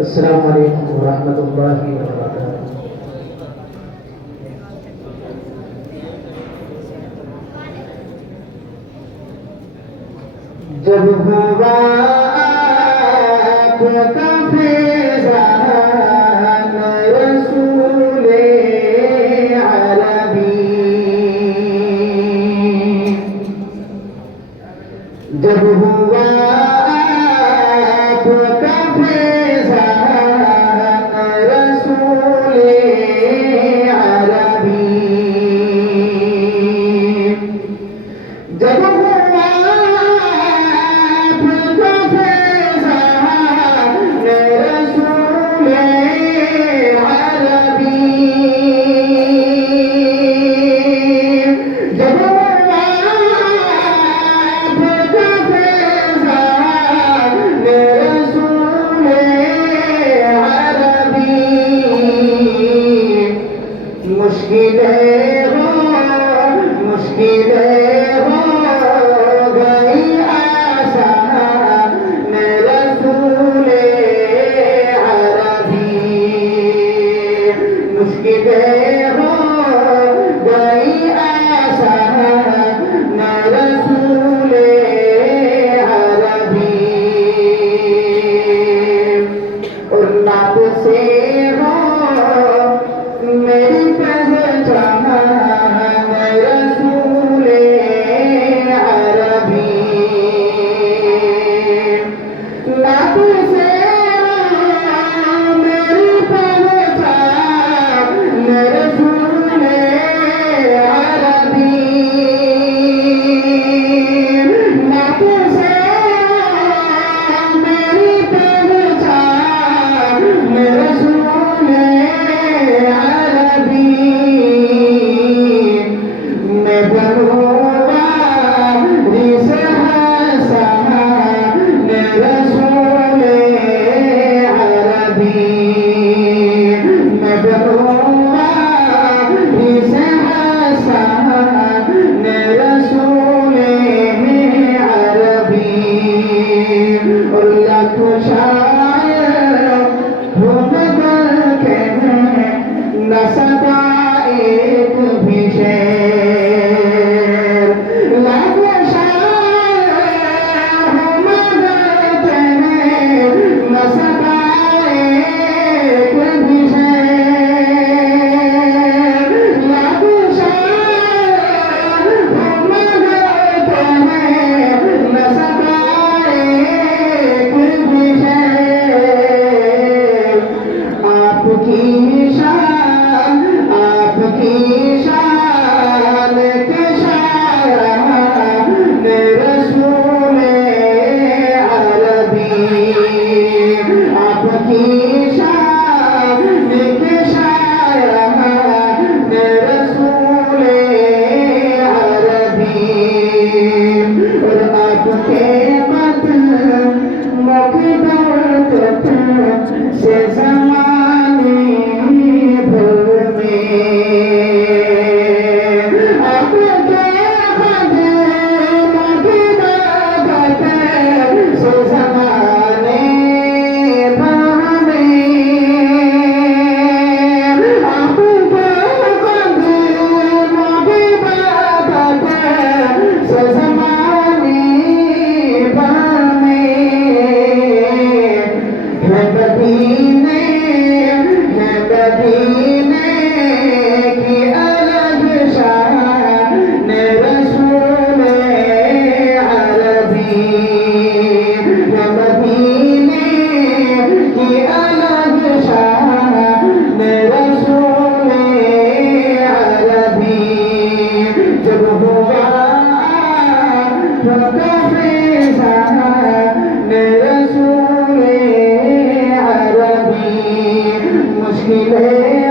अस्सलामु अलैकुम वरहमतुल्लाहि वबरकातुहू। जब हुआ आपका फैज़ान रसूले अरबी, जब हुआ आपका फैज़ान रसूले अरबी, जब मुश्किलें हो गई आसान रसूले अरबी, मुश्किलें हो गई आसान रसूले अरबी, और नाप से हो मेरी पहचान रसूले अरबी, नाप से मेरी पहचान रसूले अरबी, नाप से मेरी पहचान रसूले अरबी, मैं बनूंगा रिज़ हसन रसूले अरबी, मैं बनूंगा रिज़ हसन रसूले अरबी, और लाखों शायर हो मगर के न सदा एक भी शेर, लाखों शायर हो मगर के न सदा एक भी शेर, लाखों शायर हो मगर के न सदा एक भी शेर, आपकी शान के शान रसूले अरबी, आपकी शान के शान रसूले अरबी, और आपके मुक़द्दर से ज़माने भर में, आपके मुक़द्दर से ज़माने भर में, आपके मुक़द्दर से ज़माने भर में, है मदीने की अलग शान रसूले अरबी, है मदीने की अलग शान रसूले अरबी, जब हुआ आपका फैज़ान रसूले अरबी, मुश्किलें